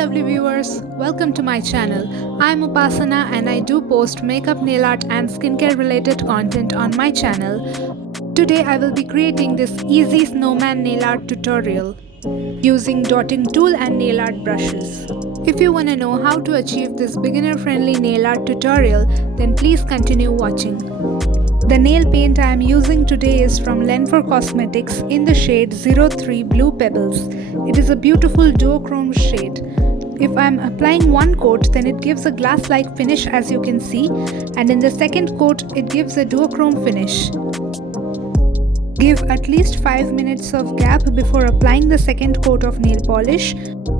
lovely viewers, welcome to my channel. I'm Upasana and I do post makeup, nail art and skincare related content on my channel. Today I will be creating this easy snowman nail art tutorial using dotting tool and nail art brushes. If you want to know how to achieve this beginner friendly nail art tutorial, then please continue watching. The nail paint I am using today is from Lenfor Cosmetics in the shade 03 Blue Pebbles. It is a beautiful duochrome shade. If I am applying one coat, then it gives a glass-like finish as you can see, and in the second coat it gives a duochrome finish. Give at least 5 minutes of gap before applying the second coat of nail polish.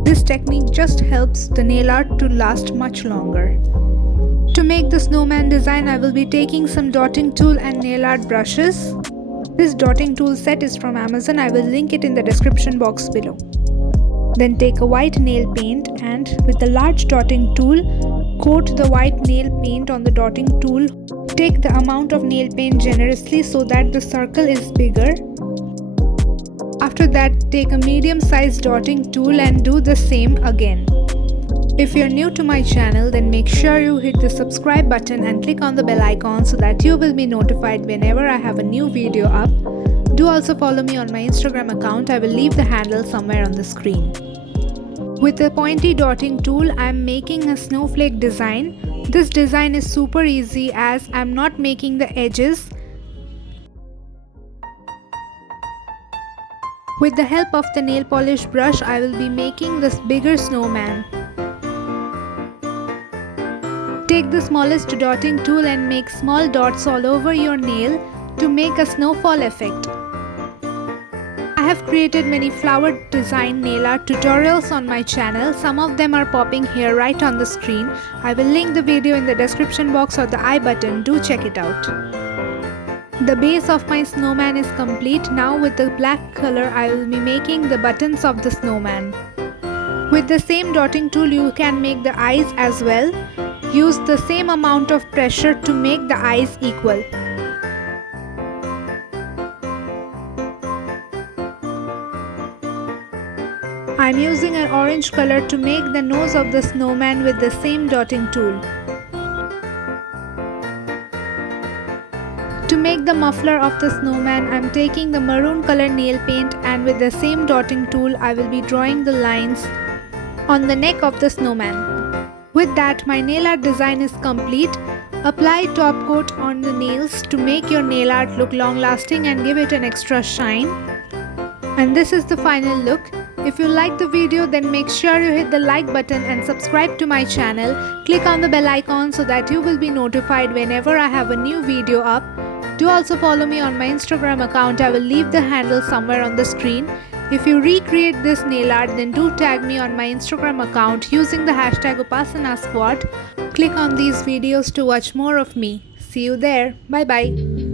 This technique just helps the nail art to last much longer. To make the snowman design, I will be taking some dotting tool and nail art brushes. This dotting tool set is from Amazon. I will link it in the description box below. Then take a white nail paint and with the large dotting tool, coat the white nail paint on the dotting tool. Take the amount of nail paint generously so that the circle is bigger. After that, take a medium-sized dotting tool and do the same again. If you're new to my channel, then make sure you hit the subscribe button and click on the bell icon so that you will be notified whenever I have a new video up. Do also follow me on my Instagram account. I will leave the handle somewhere on the screen. With the pointy dotting tool, I am making a snowflake design. This design is super easy as I am not making the edges. With the help of the nail polish brush, I will be making this bigger snowman. Take the smallest dotting tool and make small dots all over your nail to make a snowfall effect. I have created many flower design nail art tutorials on my channel. Some of them are popping here right on the screen. I will link the video in the description box or the I button. Do check it out. The base of my snowman is complete. Now with the black color, I will be making the buttons of the snowman. With the same dotting tool, you can make the eyes as well. Use the same amount of pressure to make the eyes equal. I am using an orange color to make the nose of the snowman with the same dotting tool. To make the muffler of the snowman, I am taking the maroon color nail paint and with the same dotting tool, I will be drawing the lines on the neck of the snowman. With that, my nail art design is complete. Apply top coat on the nails to make your nail art look long lasting and give it an extra shine. And this is the final look. If you like the video, then make sure you hit the like button and subscribe to my channel. Click on the bell icon so that you will be notified whenever I have a new video up. Do also follow me on my Instagram account. I will leave the handle somewhere on the screen. If you recreate this nail art, then do tag me on my Instagram account using the hashtag UpasanaSquad. Click on these videos to watch more of me. See you there. Bye bye.